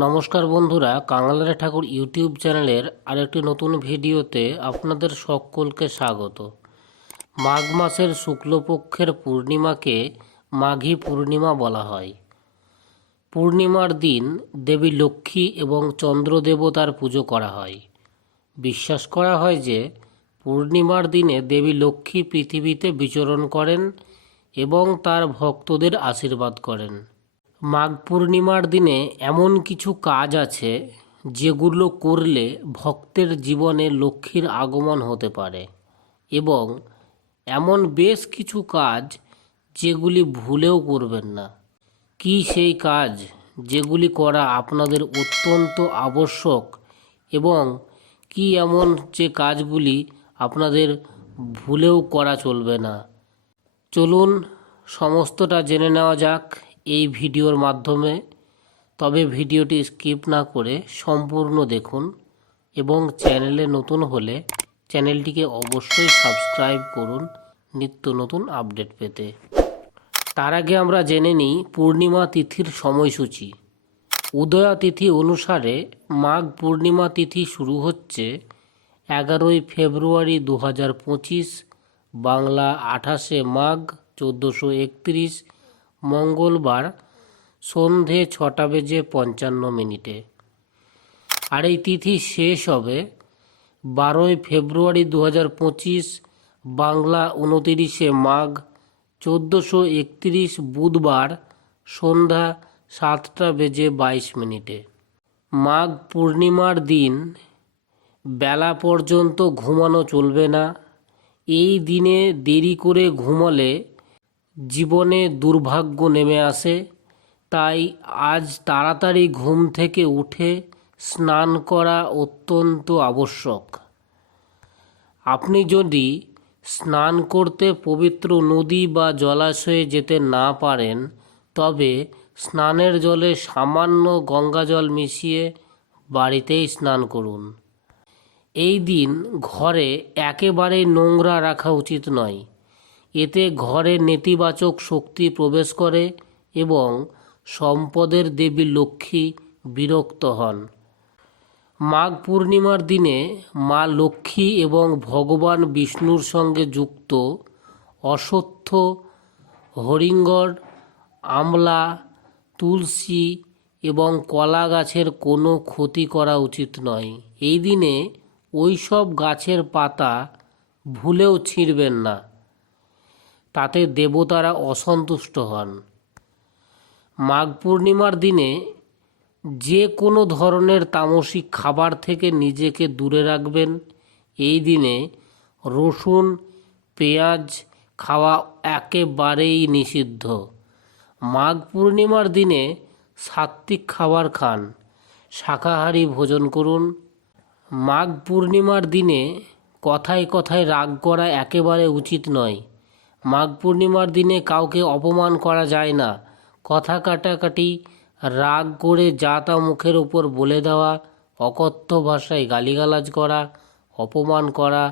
নমস্কার বন্ধুরা, কাঙালের ঠাকুর ইউটিউব চ্যানেলের আরেকটি নতুন ভিডিওতে আপনাদের সকলকে স্বাগত। মাঘ মাসের শুক্লপক্ষের পূর্ণিমাকে মাঘী পূর্ণিমা বলা হয়। পূর্ণিমার দিন দেবী লক্ষ্মী এবং চন্দ্র দেবতার পুজো করা হয়। বিশ্বাস করা হয় যে, পূর্ণিমার দিনে দেবী লক্ষ্মী পৃথিবীতে বিচরণ করেন এবং তার ভক্তদের আশীর্বাদ করেন। মাঘ পূর্ণিমার দিনে এমন কিছু কাজ আছে যেগুলো করলে ভক্তের জীবনে লক্ষ্মীর আগমন হতে পারে। এবং এমন বেশ কিছু কাজ যেগুলি ভুলেও করবেন না। কি সেই কাজ যেগুলি করা আপনাদের অত্যন্ত আবশ্যক এবং কি এমন যে কাজগুলি আপনাদের ভুলেও করা চলবে না। চলুন, সমস্তটা জেনে নেওয়া যাক। এই ভিডিওর মাধ্যমে। তবে ভিডিওটি স্কিপ না করে সম্পূর্ণ দেখুন এবং চ্যানেলে নতুন হলে চ্যানেলটিকে অবশ্যই সাবস্ক্রাইব করুন নিত্য নতুন আপডেট পেতে। তার আগে আমরা জেনে নিই পূর্ণিমা তিথির সময়সূচি। উদয়া তিথি অনুসারে মাঘ পূর্ণিমা তিথি শুরু হচ্ছে এগারোই ফেব্রুয়ারি দু হাজার পঁচিশ, বাংলা আঠাশে মাঘ, চোদ্দোশো একত্রিশ মঙ্গলবার সন্ধে ছটা বেজে পঞ্চান্ন মিনিটে। আর এই তিথি শেষ হবে বারোই ফেব্রুয়ারি দু পঁচিশ, বাংলা উনতিরিশে মাঘ, চোদ্দোশো একত্রিশ বুধবার সন্ধ্যা সাতটা বেজে বাইশ মিনিটে। মাঘ পূর্ণিমার দিন বেলা পর্যন্ত ঘুমানো চলবে না। এই দিনে দেরি করে ঘুমালে জীবনে দুর্ভাগ্য নেমে আসে। তাই আজ তাড়াতাড়ি ঘুম থেকে উঠে স্নান করা অত্যন্ত আবশ্যক। আপনি যদি স্নান করতে পবিত্র নদী বা জলাশয়ে যেতে না পারেন, তবে স্নানের জলে সামান্য গঙ্গাজল মিশিয়ে বাড়িতেই স্নান করুন। এই দিন ঘরে একেবারে নোংরা রাখা উচিত নয়। এতে ঘরে নেতিবাচক শক্তি প্রবেশ করে এবং সম্পদের দেবী লক্ষ্মী বিরক্ত হন। মাঘ পূর্ণিমার দিনে মা লক্ষ্মী এবং ভগবান বিষ্ণুর সঙ্গে যুক্ত অশ্বত্থ, হরিঙ্গর, আমলা, তুলসী এবং কলা গাছের কোনো ক্ষতি করা উচিত নয়। এই দিনে ওই সব গাছের পাতা ভুলেও ছিঁড়বেন না। তাতে দেবতারা অসন্তুষ্ট হন। মাঘ পূর্ণিমার দিনে যে কোনো ধরনের তামসিক খাবার থেকে নিজেকে দূরে রাখবেন। এই দিনে রসুন, পেঁয়াজ খাওয়া একেবারেই নিষিদ্ধ। মাঘ পূর্ণিমার দিনে সাত্ত্বিক খাবার খান। শাকাহারি ভোজন করুন। মাঘ পূর্ণিমার দিনে কথায় কথায় রাগ করা একেবারে উচিত নয়। মাঘ পূর্ণিমার দিনে কাউকে অপমান করা যায় না। কথা কাটাকাটি, রাগ করে যা তা মুখের ওপর বলে দেওয়া, অকথ্য ভাষায় গালিগালাজ করা, অপমান করা,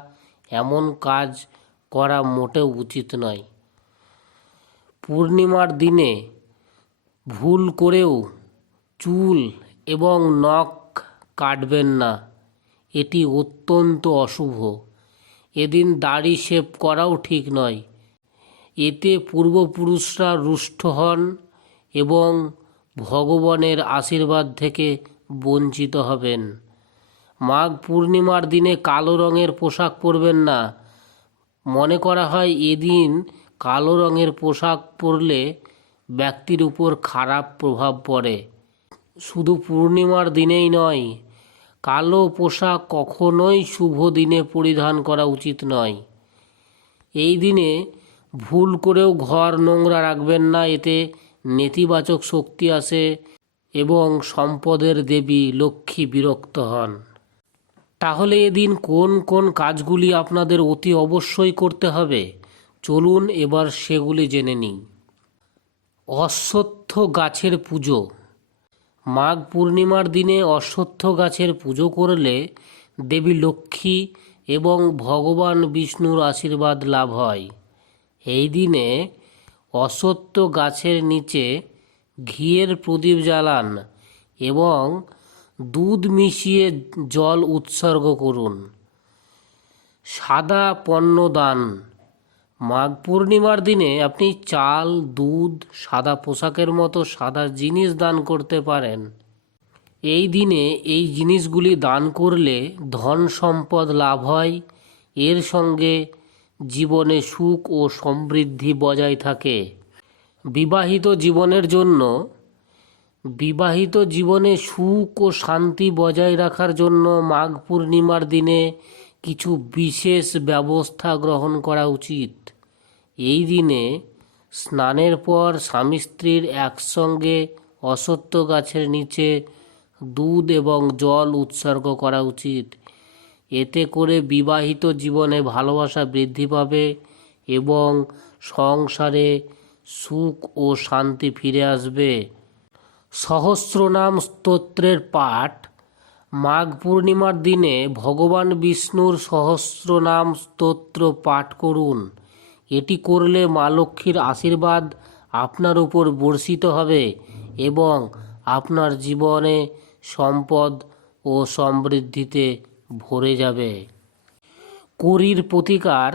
এমন কাজ করা মোটেও উচিত নয়। পূর্ণিমার দিনে ভুল করেও চুল এবং নখ কাটবেন না। এটি অত্যন্ত অশুভ। এদিন দাড়ি শেভ করাও ঠিক নয়। এতে পূর্বপুরুষরা রুষ্ট হন এবং ভগবানের আশীর্বাদ থেকে বঞ্চিত হবেন। মাঘ পূর্ণিমার দিনে কালো রঙের পোশাক পরবেন না। মনে করা হয় এদিন কালো রঙের পোশাক পরলে ব্যক্তির উপর খারাপ প্রভাব পড়ে। শুধু পূর্ণিমার দিনেই নয়, কালো পোশাক কখনোই শুভ দিনে পরিধান করা উচিত নয়। এই দিনে ভুল করেও ঘর নোংরা রাখবেন না, এতে নেতিবাচক শক্তি আসে এবং সম্পদের দেবী লক্ষ্মী বিরক্ত হন। তাহলে এদিন কোন কোন কাজগুলি আপনাদের অতি অবশ্যই করতে হবে? চলুন এবার সেগুলি জেনে নিই। অশ্বত্থ গাছের পুজো। মাঘ পূর্ণিমার দিনে অশ্বত্থ গাছের পুজো করলে দেবী লক্ষ্মী এবং ভগবান বিষ্ণুর আশীর্বাদ লাভ হয়। এই দিনে অশ্বত্থ গাছের নিচে ঘিয়ের প্রদীপ জ্বালান এবং দুধ মিশিয়ে জল উৎসর্গ করুন। সাদা পণ্য দান মাঘ পূর্ণিমার দিনে আপনি চাল, দুধ, সাদা পোশাকের মতো সাদা জিনিস দান করতে পারেন। এই দিনে এই জিনিসগুলি দান করলে ধন সম্পদ লাভ হয়। এর সঙ্গে জীবনে সুখ ও সমৃদ্ধি বজায় থাকে। বিবাহিত জীবনের জন্য, বিবাহিত জীবনে সুখ ও শান্তি বজায় রাখার জন্য মাঘ পূর্ণিমার দিনে কিছু বিশেষ ব্যবস্থা গ্রহণ করা উচিত। এই দিনে স্নানের পর স্বামী স্ত্রীর একসঙ্গে অসত্য গাছের নিচে দুধ এবং জল উৎসর্গ করা উচিত। এতে করে বিবাহিত জীবনে ভালোবাসা বৃদ্ধি পাবে এবং সংসারে সুখ ও শান্তি ফিরে আসবে। সহস্রনাম স্তোত্রের পাঠ, মাঘ পূর্ণিমার দিনে ভগবান বিষ্ণুর সহস্রনাম স্তোত্র পাঠ করুন। এটি করলে মা লক্ষ্মীর আশীর্বাদ আপনার উপর বর্ষিত হবে এবং আপনার জীবনে সম্পদ ও সমৃদ্ধিতে ভরে যাবে। করির প্রতিকার,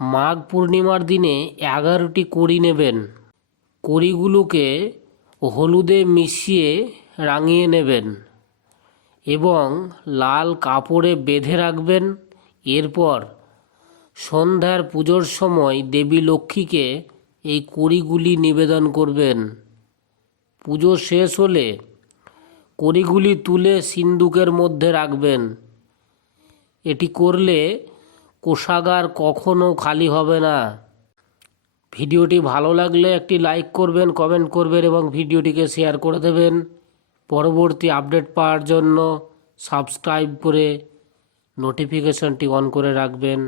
মাঘ পূর্ণিমার দিনে এগারোটি করি নেবেন। করিগুলোকে হলুদে মিশিয়ে রাঙিয়ে নেবেন এবং লাল কাপড়ে বেঁধে রাখবেন। এরপর সন্ধ্যার পুজোর সময় দেবী লক্ষ্মীকে এই কড়িগুলি নিবেদন করবেন। পুজো শেষ হলে কড়িগুলি তুলে সিন্দুকের মধ্যে রাখবেন। এটি করলে কোষাগার কখনো খালি হবে না। ভিডিওটি ভালো লাগলে একটি লাইক করবেন, কমেন্ট করবেন এবং ভিডিওটিকে শেয়ার করে দেবেন। পরবর্তী আপডেট পাওয়ার জন্য সাবস্ক্রাইব করে নোটিফিকেশনটি অন করে রাখবেন।